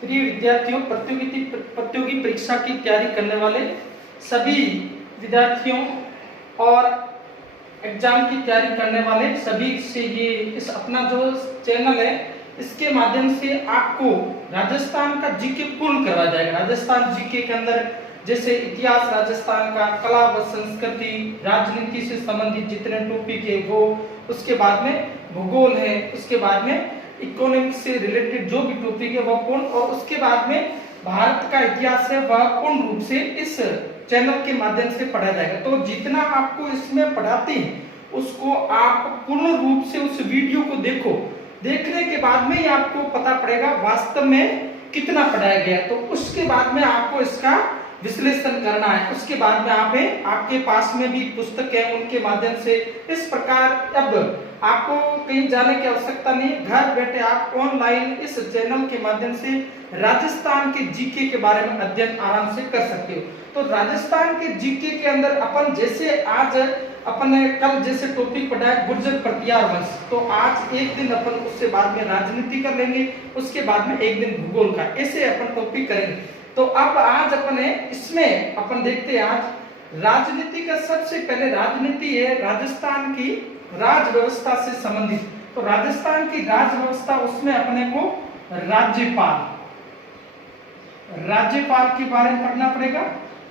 प्रिय विद्यार्थियों, प्रतियोगी परीक्षा की तैयारी करने वाले सभी विद्यार्थियों और एग्जाम की तैयारी करने वाले सभी से ये इस अपना जो चैनल है इसके माध्यम से आपको राजस्थान का जीके पूर्ण करवाया जाएगा। राजस्थान जीके के अंदर जैसे इतिहास राजस्थान का, कला व संस्कृति, राजनीति से संबंधित जितने टॉपिक है वो, उसके बाद में भूगोल है, उसके बाद में इकोनॉमिक्स से रिलेटेड जो भी टॉपिक है वह पूर्ण, और उसके बाद में भारत का इतिहास है वह पूर्ण रूप से इस चैनल के माध्यम से पढ़ाया जाएगा। तो जितना आपको इसमें पढ़ाते हैं उसको आप पूर्ण रूप से उस वीडियो को देखो। देखने के बाद में ही आपको पता पड़ेगा वास्तव में कितना पढ़ाया गया। तो उसके बाद में आपको इसका विश्लेषण करना है। उसके बाद में आपके पास में भी पुस्तक है, उनके माध्यम से इस प्रकार अब आपको कहीं जाने की आवश्यकता नहीं। घर बैठे आप ऑनलाइन इस चैनल के माध्यम से राजस्थान के जीके के बारे में अध्ययन आराम से कर सकते हो। तो राजस्थान के जीके के अंदर अपन जैसे आज अपन ने कल जैसे टॉपिक पढ़ा है गुर्जर प्रतिहार वंश, तो आज एक दिन अपन उससे बाद में राजनीति कर लेंगे, उसके बाद में एक दिन भूगोल का, ऐसे अपन टॉपिक करेंगे। तो अब आज अपन इसमें अपन देखते हैं आज राजनीति का। सबसे पहले राजनीति है राजस्थान की राज व्यवस्था से संबंधित। तो राजस्थान की राज व्यवस्था, उसमें अपने को राज्यपाल के बारे में पढ़ना पड़ेगा।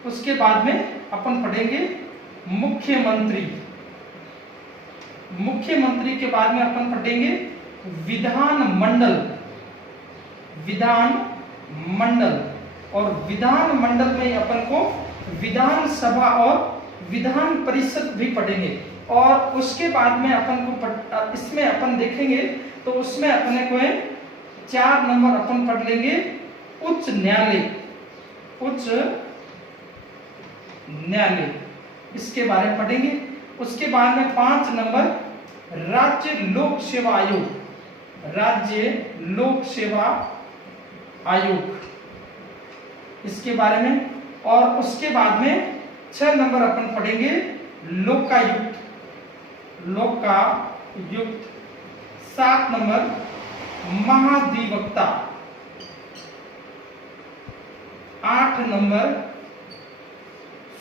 उसके बाद में अपन पढ़ेंगे मुख्यमंत्री के बाद में अपन पढ़ेंगे विधानमंडल, और विधानमंडल में अपन को विधानसभा और विधान परिषद भी पढ़ेंगे। और उसके बाद में अपन को इसमें अपन देखेंगे तो उसमें अपने को 4 नंबर अपन पढ़ लेंगे उच्च न्यायालय, इसके बारे में पढ़ेंगे। उसके बाद में 5 नंबर राज्य लोक सेवा आयोग, इसके बारे में। और उसके बाद में 6 नंबर अपन पढ़ेंगे लोकायुक्त। 7 नंबर महाधिवक्ता, 8 नंबर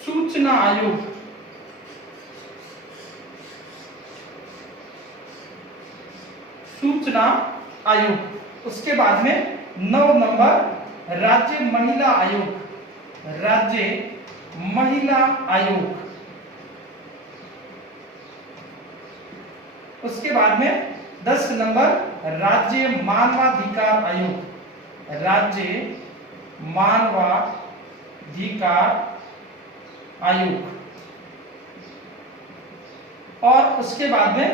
सूचना आयोग। उसके बाद में 9 नंबर राज्य महिला आयोग। उसके बाद में 10 नंबर राज्य मानवाधिकार आयोग। और उसके बाद में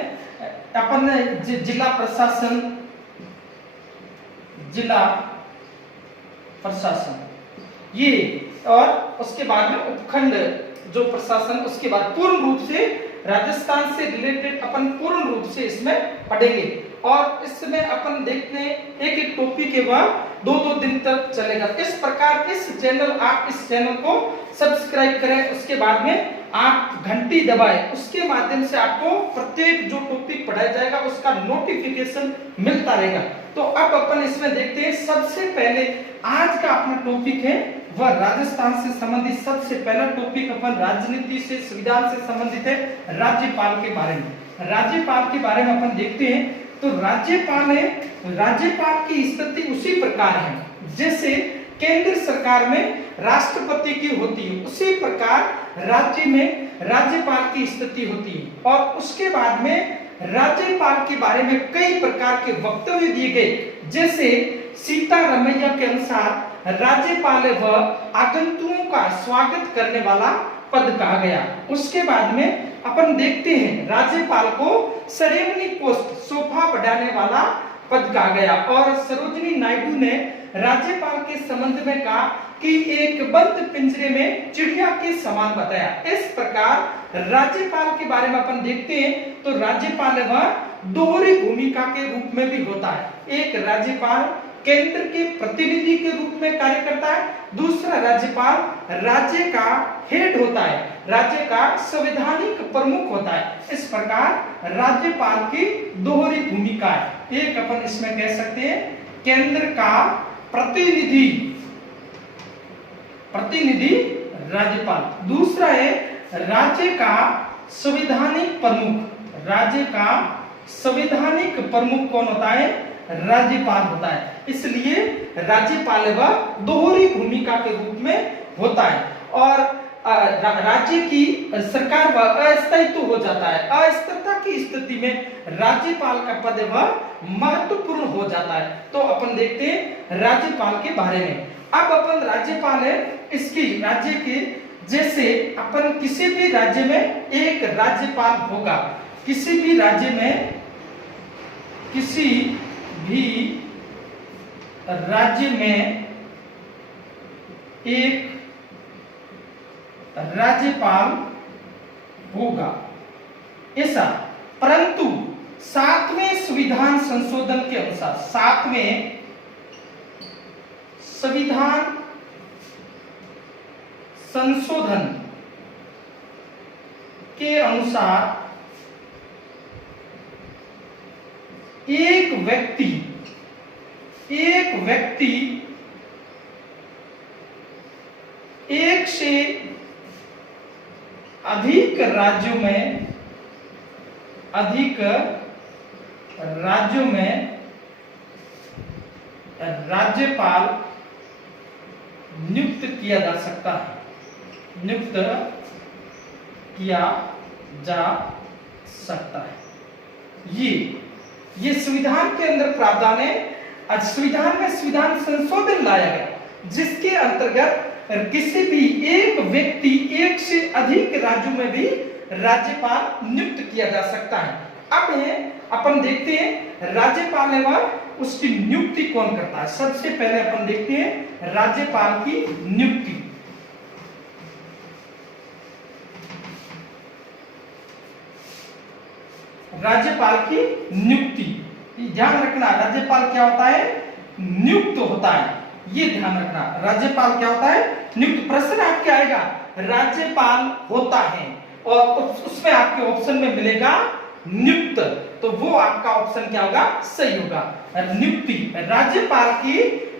अपन जिला प्रशासन ये, और उसके बाद में उपखंड जो प्रशासन, उसके बाद पूर्ण रूप से राजस्थान से रिलेटेड अपन पूर्ण रूप से इसमें पढ़ेंगे। और इसमें अपन देखते हैं एक टॉपिक है वह 2-2 दिन तक चलेगा। इस प्रकार आप इस चैनल को सब्सक्राइब करें, उसके बाद में आप घंटी दबाएं, उसके माध्यम से आपको प्रत्येक जो टॉपिक पढ़ाया जाएगा उसका नोटिफिकेशन मिलता रहेगा। तो अब अपन इसमें देखते हैं सबसे पहले आज का अपना टॉपिक है वह राजस्थान से संबंधित। सबसे पहला टॉपिक अपन राजनीति से, संविधान से संबंधित है राज्यपाल के बारे में। राज्यपाल के बारे में अपन देखते हैं तो राज्यपाल की स्थिति उसी प्रकार है जैसे केंद्र सरकार में राष्ट्रपति की होती है, उसी प्रकार राज्य में राज्यपाल की स्थिति होती है। और उसके बाद में राज्यपाल के बारे में कई प्रकार के वक्तव्य दिए गए, जैसे सीतारमैया के अनुसार राज्यपाल वह आगंतुकों का स्वागत करने वाला पद कहा गया। उसके बाद में अपन देखते हैं राज्यपाल को सेरेमनी पोस्ट, शोभा बढ़ाने वाला पद कहा गया। और सरोजिनी नायडू ने राज्यपाल के संबंध में कहा कि एक बंद पिंजरे में चिड़िया के समान बताया। इस प्रकार राज्यपाल के बारे में अपन देखते हैं तो राज्यपाल वह दोहरी भूमिका के रूप में भी होता है। एक राज्यपाल केंद्र के प्रतिनिधि के रूप में कार्य करता है, दूसरा राज्यपाल राज्य का हेड होता है, राज्य का संवैधानिक प्रमुख होता है। इस प्रकार राज्यपाल की दोहरी भूमिका है। एक अपन इसमें कह सकते हैं केंद्र का प्रतिनिधि राज्यपाल। दूसरा है राज्य का संवैधानिक प्रमुख। राज्य का संवैधानिक प्रमुख कौन होता है? राज्यपाल होता है। इसलिए राज्यपाल वह दोहरी भूमिका के रूप में होता है और राज्य की सरकार वह अस्थायित्व हो जाता है। अस्थिरता की स्थिति में राज्यपाल का पद वह महत्वपूर्ण हो जाता है। तो अपन देखते हैं राज्यपाल के बारे में। अब अपन राज्यपाल है, इसकी राज्य के जैसे अपन किसी भी राज्य में एक राज्यपाल होगा। किसी भी राज्य में एक राज्यपाल होगा ऐसा, परंतु 7वें संविधान संशोधन के अनुसार, 7वें संविधान संशोधन के अनुसार एक व्यक्ति एक से अधिक राज्यों में राज्यपाल नियुक्त किया जा सकता है। ये संविधान के अंदर प्रावधान है। संविधान में संविधान संशोधन लाया गया जिसके अंतर्गत किसी भी एक व्यक्ति एक से अधिक राज्यों में भी राज्यपाल नियुक्त किया जा सकता है। अब अपन देखते हैं राज्यपाल है वह, उसकी नियुक्ति कौन करता है। सबसे पहले अपन देखते हैं राज्यपाल की नियुक्ति। राज्यपाल की नियुक्ति ध्यान रखना, राज्यपाल क्या होता है? नियुक्त होता है। ये ध्यान रखना, राज्यपाल क्या होता है? नियुक्त। प्रश्न आपके आएगा राज्यपाल होता है और उसमें आपके ऑप्शन में मिलेगा नियुक्त, तो वो आपका ऑप्शन क्या होगा? सही होगा। नियुक्ति, राज्यपाल की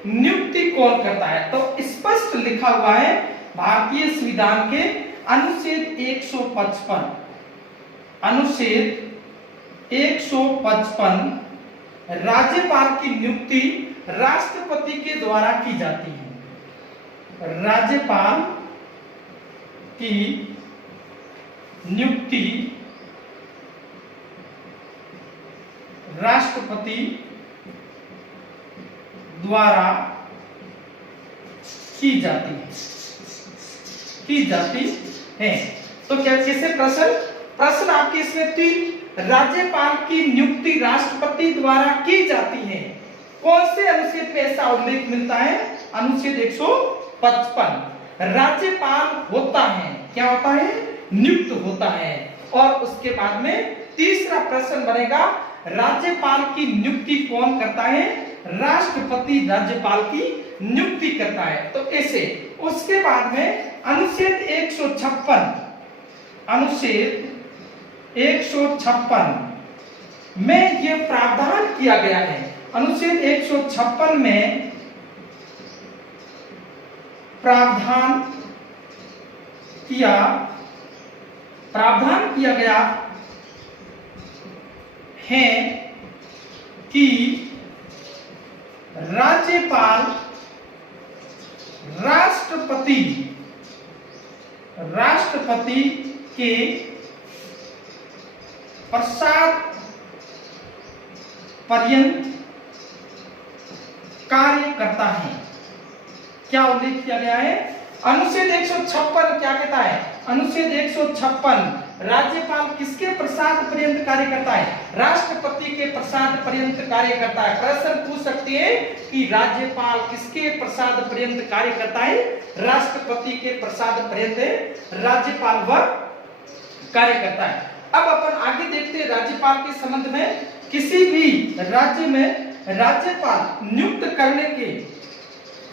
नियुक्ति कौन करता है? तो स्पष्ट लिखा हुआ है भारतीय संविधान के अनुच्छेद 155, अनुच्छेद 155 राज्यपाल की नियुक्ति राष्ट्रपति के द्वारा की जाती है। राज्यपाल की नियुक्ति राष्ट्रपति द्वारा की जाती है। तो क्या कैसे प्रश्न आपके इसमें 3, राज्यपाल की नियुक्ति राष्ट्रपति द्वारा की जाती है। कौन से अनुच्छेद में ऐसा उल्लेख मिलता है? अनुच्छेद 155। राज्यपाल होता है, क्या होता है? नियुक्त होता है। और उसके बाद में तीसरा प्रश्न बनेगा राज्यपाल की नियुक्ति कौन करता है? राष्ट्रपति राज्यपाल की नियुक्ति करता है। तो ऐसे उसके बाद में अनुच्छेद 156 में यह प्रावधान किया गया है। अनुच्छेद 156 में प्रावधान किया गया है कि राज्यपाल राष्ट्रपति के प्रसाद पर्यंत कार्य करता है। क्या उल्लेख किया गया है? अनुच्छेद 156 क्या कहता है? अनुच्छेद 156 राज्यपाल किसके प्रसाद पर्यंत कार्य करता है? राष्ट्रपति के प्रसाद पर्यंत कार्य करता है। प्रश्न पूछ सकते हैं कि राज्यपाल किसके प्रसाद पर्यंत कार्य करता है? राष्ट्रपति के प्रसाद पर्यंत राज्यपाल वह कार्य करता है। अब अपन आगे देखते हैं राज्यपाल के संबंध में। किसी भी राज्य में राज्यपाल नियुक्त करने के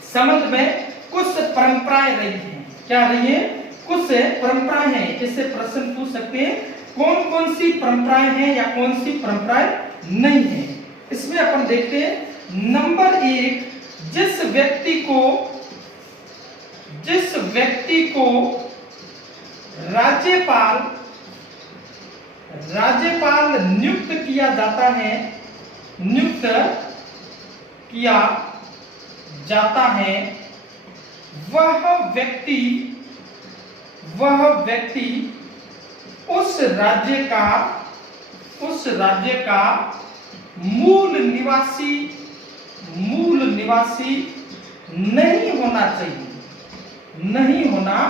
संबंध में कुछ परंपराएं रही हैं। क्या रही है? कुछ परंपराएं हैं। इससे प्रश्न पूछ सकते हैं कौन कौन सी परंपराएं हैं या कौन सी परंपराएं नहीं है। इसमें अपन देखते हैं नंबर 1, जिस व्यक्ति को राज्यपाल नियुक्त किया जाता है वह व्यक्ति उस राज्य का मूल निवासी नहीं होना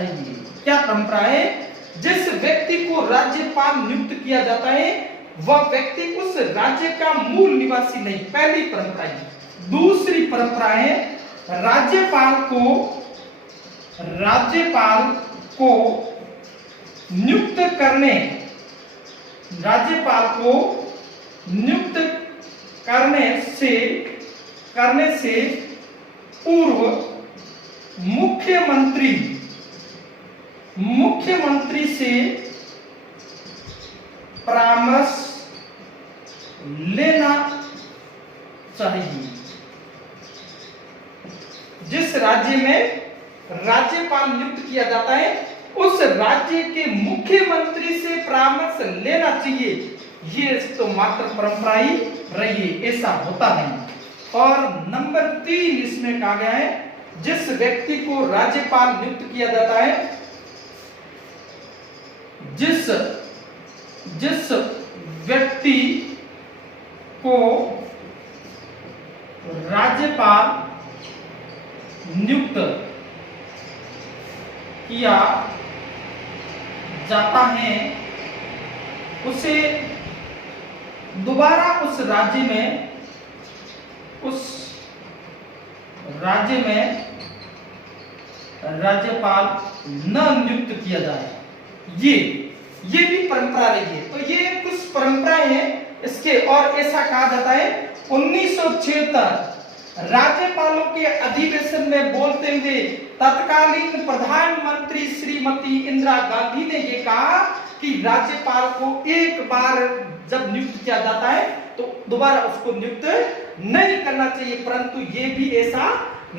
चाहिए। क्या परंपरा है? जिस व्यक्ति को राज्यपाल नियुक्त किया जाता है वह व्यक्ति उस राज्य का मूल निवासी नहीं, पहली परंपरा है। दूसरी परंपरा है राज्यपाल को नियुक्त करने से पूर्व मुख्यमंत्री से परामर्श लेना चाहिए। जिस राज्य में राज्यपाल नियुक्त किया जाता है उस राज्य के मुख्यमंत्री से परामर्श लेना चाहिए। ये तो मात्र परंपरा ही रही है, ऐसा होता नहीं। और नंबर 3 इसमें कहा गया है जिस व्यक्ति को राज्यपाल नियुक्त किया जाता है, जिस व्यक्ति को राज्यपाल नियुक्त किया जाता है उसे दोबारा उस राज्य में राज्यपाल न नियुक्त किया जाए। ये भी परंपरा रही है। तो ये कुछ परंपराएं हैं इसके। और ऐसा कहा जाता है 1976 राज्यपालों के अधिवेशन में बोलते हुए तत्कालीन प्रधानमंत्री श्रीमती इंदिरा गांधी ने ये कहा कि राज्यपाल को एक बार जब नियुक्त किया जाता है तो दोबारा उसको नियुक्त नहीं करना चाहिए, परंतु ये भी ऐसा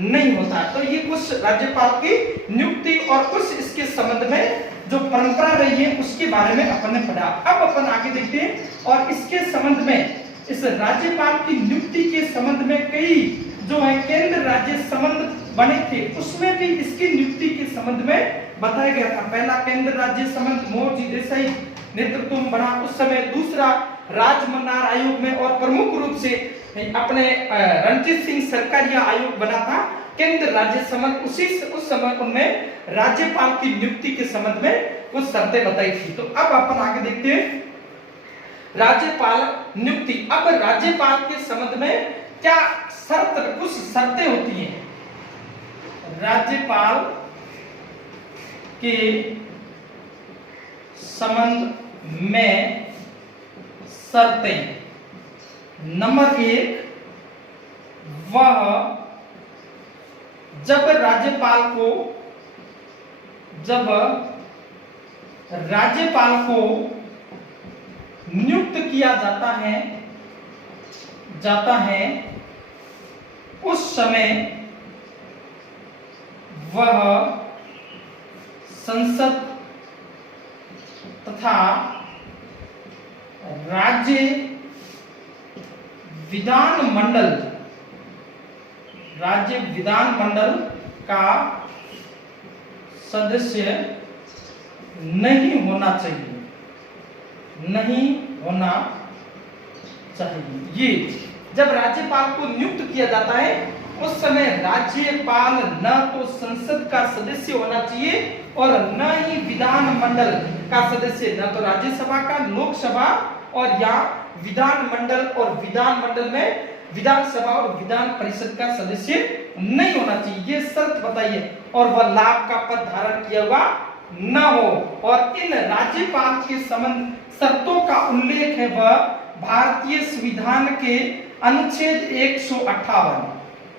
नहीं होता। तो ये कुछ राज्यपाल की नियुक्ति और कुछ इसके संबंध में जो परंपरा रही है उसके बारे में अपन ने पढ़ा। अब अपन आगे देखते हैं और इसके संबंध में इस राज्यपाल की नियुक्ति के संबंध में कई जो है केंद्र राज्य संबंध बने थे, उसमें भी इसकी नियुक्ति के संबंध में बताया गया था। पहला केंद्र राज्य संबंध मोहनजी देसाई नेतृत्व में बना उस समय। दूसरा राजमन्नार आयोग में और प्रमुख रूप से अपने रणजीत सिंह सरकारिया आयोग बना था केंद्र राज्य संबंध। उस समय उनमें राज्यपाल की नियुक्ति के संबंध में कुछ शर्तें बताई थी। तो अब अपन आगे देखते हैं राज्यपाल नियुक्ति। अब राज्यपाल के संबंध में क्या कुछ शर्तें होती हैं। राज्यपाल के संबंध में शर्तें। नंबर 1, वह जब राज्यपाल को नियुक्त किया जाता है उस समय वह संसद तथा राज्य विधानमंडल का सदस्य नहीं होना चाहिए। ये जब राज्यपाल को नियुक्त किया जाता है उस समय राज्यपाल न तो संसद का सदस्य होना चाहिए और न ही विधानमंडल का सदस्य, न तो राज्यसभा का, लोकसभा और या विधानमंडल और विधानमंडल में विधानसभा और विधान परिषद का सदस्य नहीं होना चाहिए। ये शर्त बताइए। और वह लाभ का पद धारण किया हुआ न हो। और इन राज्यपाल के संबंध शर्तों का उल्लेख है वह भारतीय संविधान के अनुच्छेद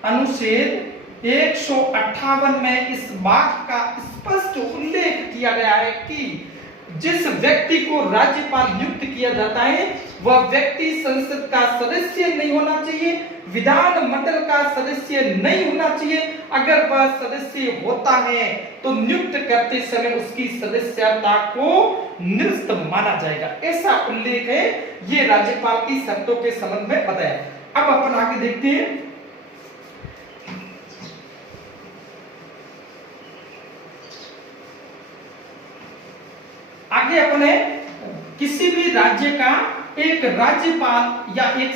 158 में इस बात का स्पष्ट उल्लेख किया गया है कि जिस व्यक्ति को राज्यपाल नियुक्त किया जाता है वह व्यक्ति संसद का सदस्य नहीं होना चाहिए, विधान मंडल का सदस्य नहीं होना चाहिए। अगर वह सदस्य होता है तो नियुक्त करते समय उसकी सदस्यता को निरस्त माना जाएगा। ऐसा उल्लेख है ये राज्यपाल की शर्तों के संबंध में बताया। अब अपन आगे देखते हैं। आगे अपने किसी भी राज्य का एक राज्यपाल या एक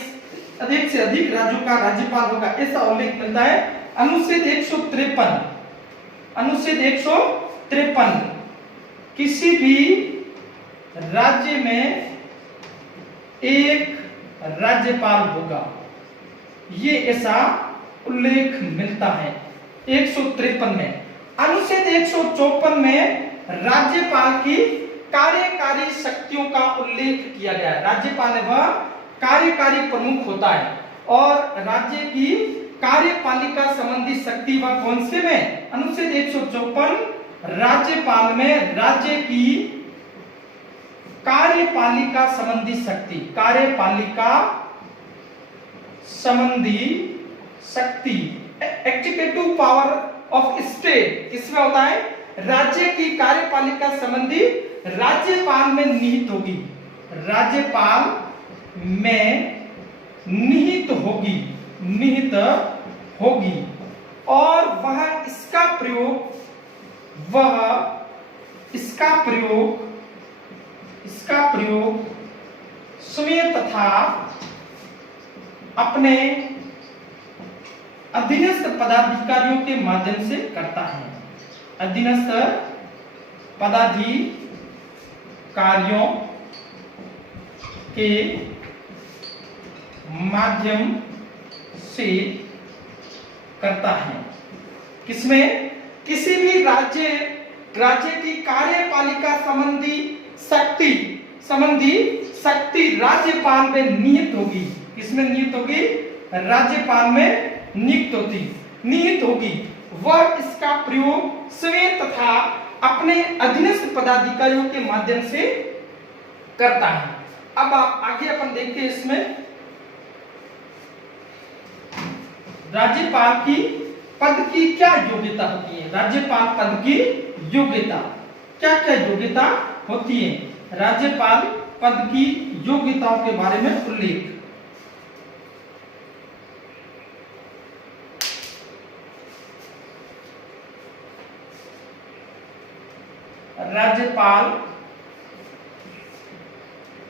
से अधिक राज्यों का राज्यपाल होगा ऐसा उल्लेख मिलता है अनुच्छेद 153। अनुच्छेद 153 किसी भी राज्य में एक राज्यपाल होगा, ये ऐसा उल्लेख मिलता है 153 में। अनुच्छेद 154 में राज्यपाल की कार्यकारी शक्तियों का उल्लेख किया गया है। राज्यपाल वह कार्यकारी प्रमुख होता है और राज्य की कार्यपालिका संबंधी शक्ति वह कौन से में? अनुच्छेद 154 राज्यपाल में राज्य की कार्यपालिका संबंधी शक्ति, कार्यपालिका संबंधी शक्ति, एग्जीक्यूटिव पावर ऑफ स्टेट किसमें होता है? राज्य की कार्यपालिका संबंधी राज्यपाल में निहित होगी, राज्यपाल में निहित होगी और वह इसका प्रयोग स्वयं तथा अपने अधीनस्थ पदाधिकारियों के माध्यम से करता है। अधीनस्थ पदाधिकारियों के माध्यम से करता है। किसमें? किसी भी राज्य की कार्यपालिका संबंधी शक्ति राज्यपाल में निहित होगी। किसमें निहित होगी? राज्यपाल में निहित होगी। वह इसका प्रयोग स्वयं तथा अपने अधीनस्थ पदाधिकारियों के माध्यम से करता है। अब आप आगे अपन देखते हैं इसमें राज्यपाल की पद की क्या योग्यता होती है। राज्यपाल पद की योग्यता क्या क्या योग्यता होती है? राज्यपाल पद की योग्यताओं के बारे में उल्लेख। राज्यपाल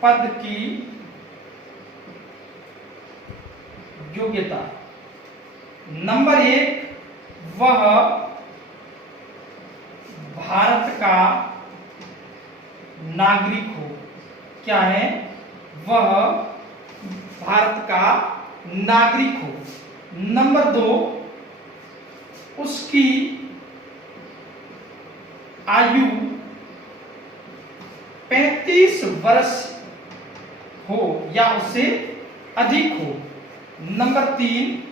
पद की योग्यता नंबर 1, वह भारत का नागरिक हो। क्या है? वह भारत का नागरिक हो। नंबर 2, उसकी आयु 35 वर्ष हो या उससे अधिक हो। नंबर 3,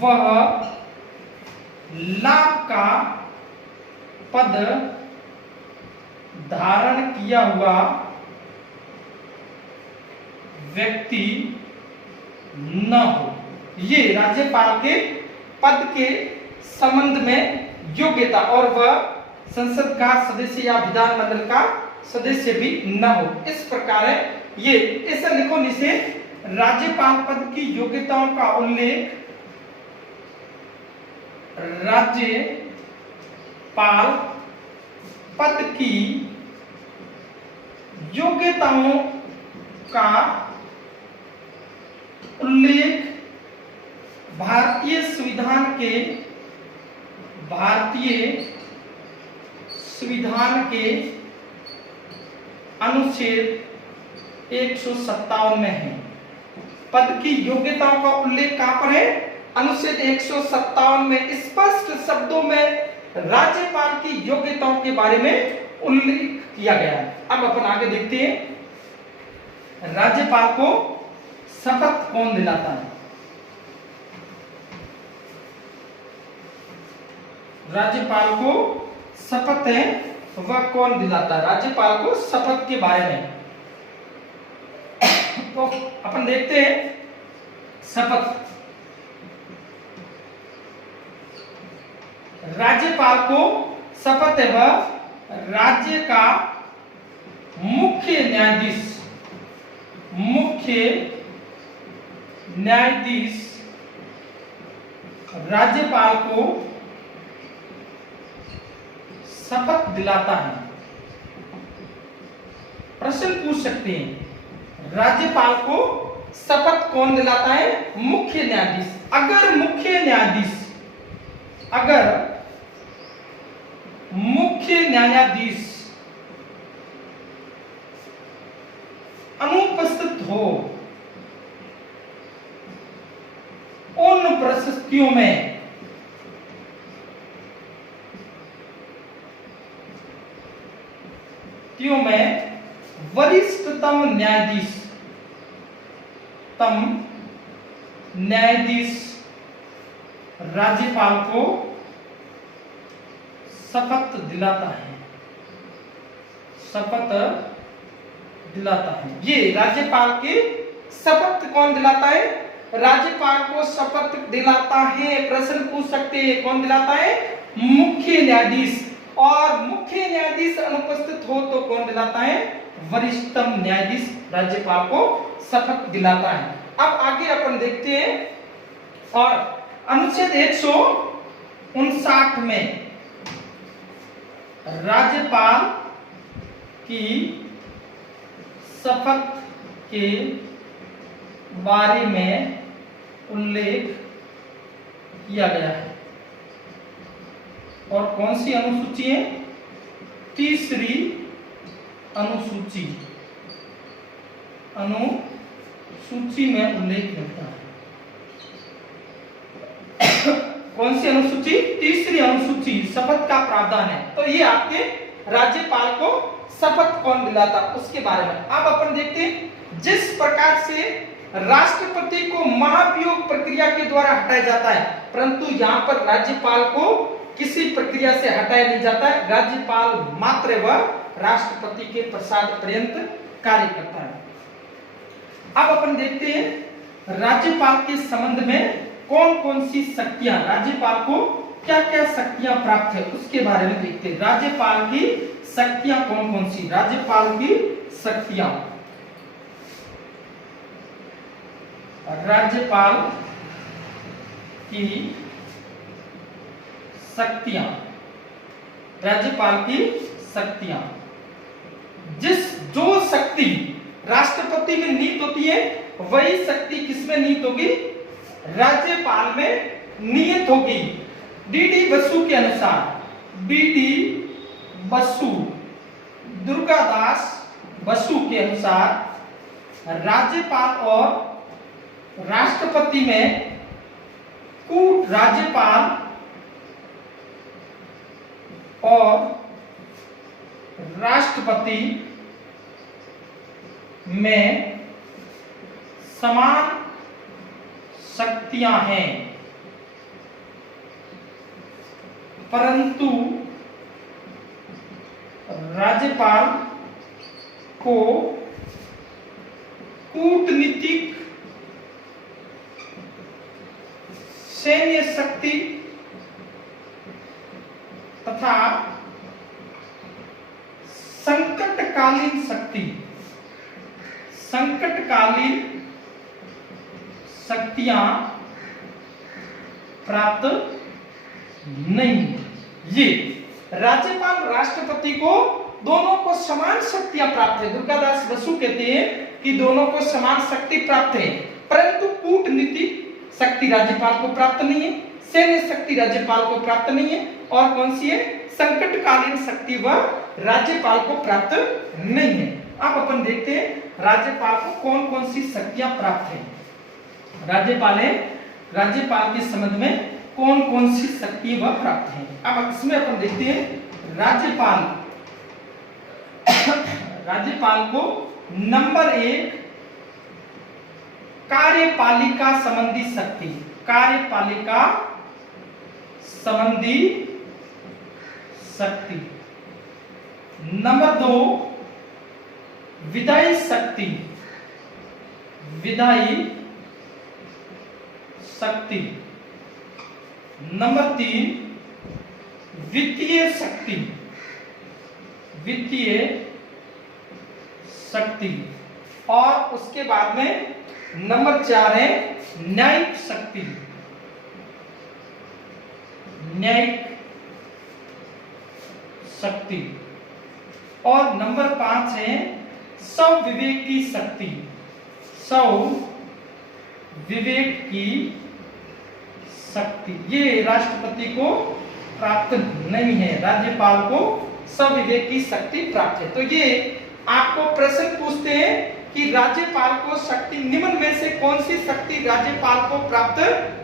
वह लाभ का पद धारण किया हुआ व्यक्ति न हो। ये राज्यपाल के पद के संबंध में योग्यता, और वह संसद का सदस्य या विधानमंडल का सदस्य भी न हो। इस प्रकार है ये ऐसा लिखो नीचे राज्यपाल पद की योग्यताओं का उल्लेख राज्यपाल पद की योग्यताओं का उल्लेख भारतीय संविधान के अनुच्छेद 157 में है। पद की योग्यताओं का उल्लेख कहां पर है? अनुच्छेद 157 में स्पष्ट शब्दों में राज्यपाल की योग्यताओं के बारे में उल्लेख किया गया है। अब अपन आगे देखते हैं राज्यपाल को शपथ कौन दिलाता है। राज्यपाल को शपथ वह कौन दिलाता है राज्यपाल को शपथ के बारे में। तो अपन देखते हैं शपथ। राज्यपाल को शपथ है वह राज्य का मुख्य न्यायाधीश राज्यपाल को शपथ दिलाता है। प्रश्न पूछ सकते हैं राज्यपाल को शपथ कौन दिलाता है? मुख्य न्यायाधीश। अगर मुख्य न्यायाधीश अनुपस्थित हो उन परिस्थितियों में वरिष्ठतम न्यायाधीश राज्यपाल को शपथ दिलाता है। ये राज्यपाल के शपथ कौन दिलाता है? राज्यपाल को शपथ दिलाता है। प्रश्न पूछ सकते हैं कौन दिलाता है? मुख्य न्यायाधीश। और मुख्य न्यायाधीश अनुपस्थित हो तो कौन दिलाता है? वरिष्ठतम न्यायाधीश राज्यपाल को शपथ दिलाता है। अब आगे अपन देखते हैं और अनुच्छेद 159 में राज्यपाल की शपथ के बारे में उल्लेख किया गया है। और कौन सी अनुसूची है? तीसरी अनुसूची में उल्लेख मिलता है। कौन सी अनुसूची? तीसरी अनुसूची शपथ का प्रावधान है। तो ये आपके राज्यपाल को शपथ कौन दिलाता उसके बारे में। अब अपन देखते हैं जिस प्रकार से राष्ट्रपति को महाभियोग प्रक्रिया के द्वारा हटाया जाता है, परंतु यहाँ पर राज्यपाल को किसी प्रक्रिया से हटाया नहीं जाता है। राज्यपाल मात्र वह राष्ट्रपति के प्रसाद पर्यंत कार्य करता है। अब अपन देखते हैं राज्यपाल के संबंध में कौन कौन सी शक्तियां, राज्यपाल को क्या क्या शक्तियां प्राप्त है उसके बारे में देखते हैं। राज्यपाल की शक्तियां कौन कौन सी? राज्यपाल की शक्तियां, राज्यपाल की शक्तियां जो शक्ति राष्ट्रपति में निहित होती है वही शक्ति किसमें निहित होगी? राज्यपाल में निहित होगी। डी बसु के अनुसार, दुर्गादास बसु के अनुसार राज्यपाल और राष्ट्रपति में कूट राज्यपाल और राष्ट्रपति में समान शक्तियां हैं, परंतु राज्यपाल को कूटनीतिक, सैन्य शक्ति तथा संकटकालीन शक्तियां प्राप्त नहीं। ये राज्यपाल राष्ट्रपति को दोनों को समान शक्तियां प्राप्त है। दुर्गादास बसु कहते हैं कि दोनों को समान शक्ति प्राप्त है, परंतु कूटनीतिक शक्ति राज्यपाल को प्राप्त नहीं है, सैन्य शक्ति राज्यपाल को प्राप्त नहीं है, और कौन सी है? संकटकालीन शक्ति वह राज्यपाल को प्राप्त नहीं है। अब अपन देखते हैं राज्यपाल को कौन कौन सी शक्तियां प्राप्त है। राज्यपाल के संबंध में कौन कौन सी शक्ति वह प्राप्त है। अब इसमें अपन देखते हैं राज्यपाल को नंबर 1 कार्यपालिका संबंधी शक्ति, कार्यपालिका संबंधी शक्ति नंबर 2 विधायी शक्ति, विधायी शक्ति। नंबर 3 वित्तीय शक्ति, वित्तीय शक्ति। और उसके बाद में नंबर 4 है न्यायिक शक्ति, न्यायिक शक्ति। और नंबर 5 है स्वविवेक की शक्ति, स्वविवेक की शक्ति। ये राष्ट्रपति को प्राप्त नहीं है, राज्यपाल को स्वविवेक की शक्ति प्राप्त है। तो ये आपको प्रश्न पूछते हैं कि राज्यपाल को शक्ति निम्न में से कौन सी शक्ति राज्यपाल को प्राप्त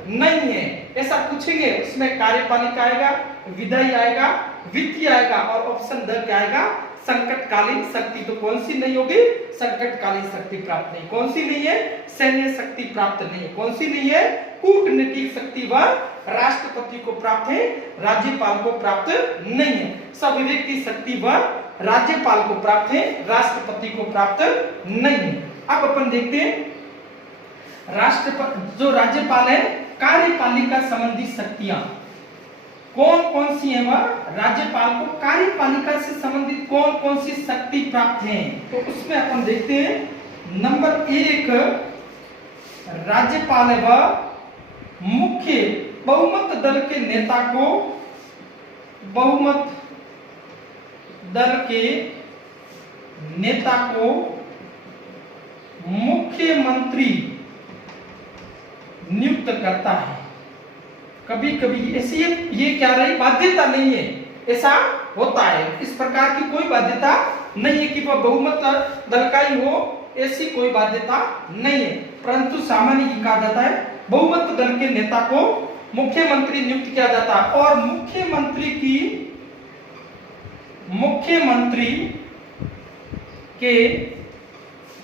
नहीं है, ऐसा पूछेंगे। उसमें कार्यपालिका आएगा, विधायी आएगा, वित्तीय आएगा और ऑप्शन द क्या आएगा, संकटकालीन शक्ति। तो कौन सी नहीं होगी, संकटकालीन शक्ति प्राप्त नहीं। कौन सी नहीं है, सैन्य शक्ति प्राप्त नहीं है। कौन सी नहीं है, कूटनीतिक शक्ति व राष्ट्रपति को प्राप्त है, राज्यपाल को प्राप्त नहीं है। स्वविवेक की शक्ति व राज्यपाल को प्राप्त है, राष्ट्रपति को प्राप्त नहीं है। अब अपन देखते हैं राष्ट्रपति जो राज्यपाल है, कार्यपालिका संबंधी शक्तियां कौन कौन सी है, वह राज्यपाल को कार्यपालिका से संबंधित कौन कौन सी शक्ति प्राप्त है। तो उसमें अपन देखते हैं नंबर 1 राज्यपाल है वह मुख्य बहुमत दल के नेता को, बहुमत दल के नेता को मुख्यमंत्री नियुक्त करता है। कभी कभी ऐसी ये क्या रही, बाध्यता नहीं है, ऐसा होता है। इस प्रकार की कोई बाध्यता नहीं है कि वह बहुमत दल का ही हो, ऐसी कोई बाध्यता नहीं है। परंतु सामान्य ही कहा जाता है बहुमत दल के नेता को मुख्यमंत्री नियुक्त किया जाता है। और मुख्यमंत्री के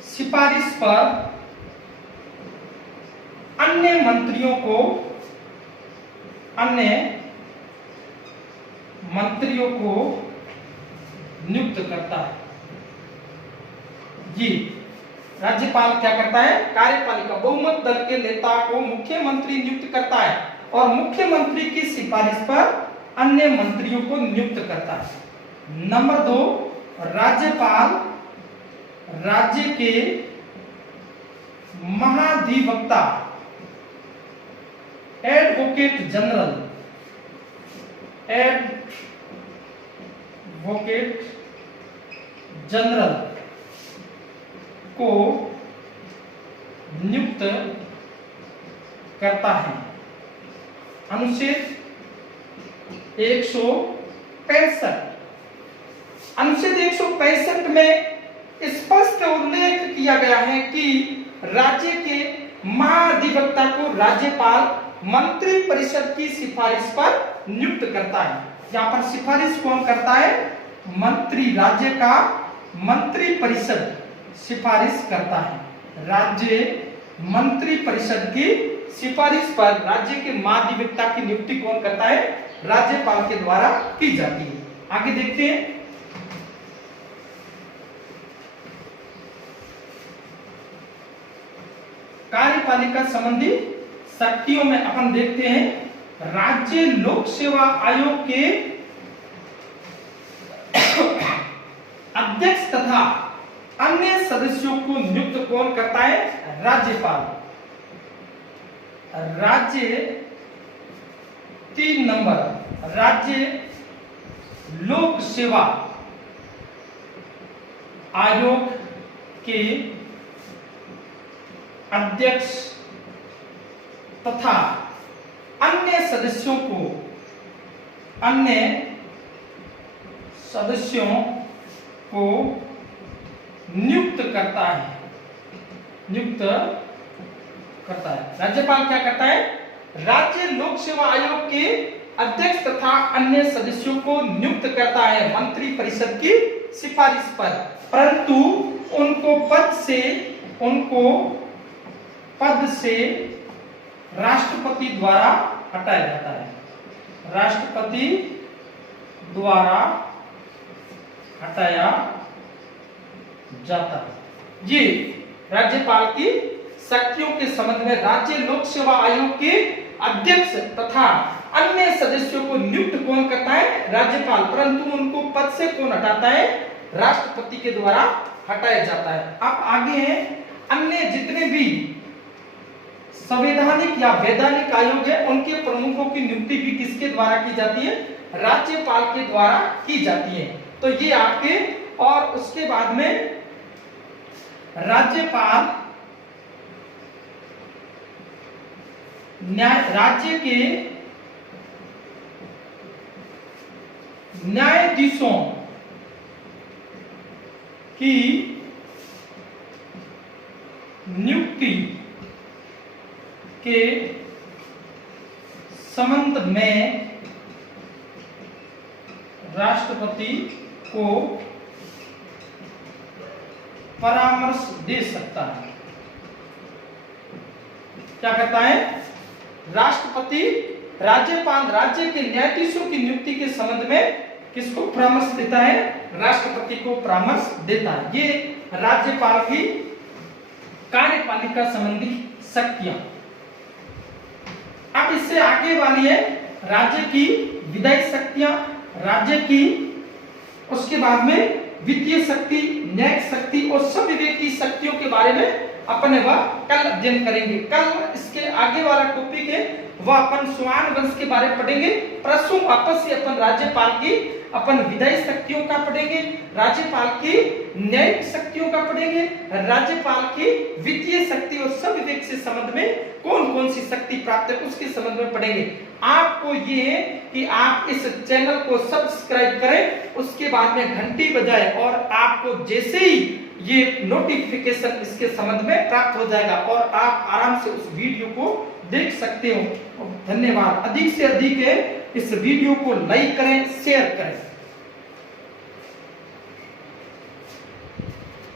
सिफारिश पर अन्य मंत्रियों को नियुक्त करता है। जी, राज्यपाल क्या करता है, कार्यपालिका बहुमत दल के नेता को मुख्यमंत्री नियुक्त करता है और मुख्यमंत्री की सिफारिश पर अन्य मंत्रियों को नियुक्त करता है। नंबर 2 राज्यपाल राज्य के महाधिवक्ता, एडवोकेट जनरल को नियुक्त करता है। अनुच्छेद 165, अनुच्छेद 165 में स्पष्ट उल्लेख किया गया है कि राज्य के महाधिवक्ता को राज्यपाल मंत्री परिषद की सिफारिश पर नियुक्त करता है। यहाँ पर सिफारिश कौन करता है, मंत्री, राज्य का मंत्री परिषद सिफारिश करता है। राज्य मंत्री परिषद की सिफारिश पर राज्य के महाधिवक्ता की नियुक्ति कौन करता है, राज्यपाल के द्वारा की जाती है। आगे देखते हैं कार्यपालिका संबंधी शक्तियों में अपन देखते हैं राज्य लोक सेवा आयोग के अध्यक्ष तथा अन्य सदस्यों को नियुक्त कौन करता है, राज्यपाल। राज्य 3 नंबर राज्य लोक सेवा आयोग के अध्यक्ष तथा अन्य सदस्यों को नियुक्त करता है, राज्यपाल क्या करता है, राज्य लोक सेवा आयोग के अध्यक्ष तथा अन्य सदस्यों को नियुक्त करता है मंत्री परिषद की सिफारिश पर, परंतु उनको पद से राष्ट्रपति द्वारा हटाया जाता है। राष्ट्रपति द्वारा हटाया जाता है। ये राज्यपाल की शक्तियों के संबंध में राज्य लोक सेवा आयोग के अध्यक्ष तथा अन्य सदस्यों को नियुक्त कौन करता है? राज्यपाल। परंतु उनको पद से कौन हटाता है? राष्ट्रपति के द्वारा हटाया जाता है। अब आगे है अन्य जितने भी संवैधानिक या वैधानिक आयोग है उनके प्रमुखों की नियुक्ति भी किसके द्वारा की जाती है? राज्यपाल के द्वारा की जाती है। तो ये आपके, और उसके बाद में राज्यपाल राज्य के न्यायाधीशों की नियुक्ति के संबंध में राष्ट्रपति को परामर्श दे सकता है। क्या करता है? राष्ट्रपति राज्यपाल राज्य के न्यायाधीशों की नियुक्ति के संबंध में किसको परामर्श देता है? राष्ट्रपति को परामर्श देता है। ये राज्यपाल की कार्यपालिका संबंधी शक्तियां। अब इससे आगे वाली है राज्य की विधायी शक्तियां, राज्य की, उसके बाद में वित्तीय शक्ति, न्यायिक शक्ति और सब विवेकी शक्तियों के बारे में अपन वह कल अध्ययन करेंगे। कल इसके आगे वाला टॉपिक है वह अपन स्वान वंश के बारे में पढ़ेंगे। परसों वापस से अपन राज्यपाल की अपन विधायी शक्तियों का पढ़ेंगे, राज्यपाल की न्यायिक शक्तियों का पढ़ेंगे, राज्यपाल की वित्तीय शक्ति और सब विवेक से संबंध में कौन कौन सी शक्ति प्राप्त है उसके संबंध में पढ़ेंगे। आपको ये है कि आप इस चैनल को सब्सक्राइब करें, उसके बाद में घंटी बजाएं और आपको जैसे ही ये नोटिफिकेशन इसके संबंध में प्राप्त हो जाएगा और आप आराम से उस वीडियो को देख सकते हो। धन्यवाद। अधिक से अधिक इस वीडियो को लाइक करें, शेयर करें।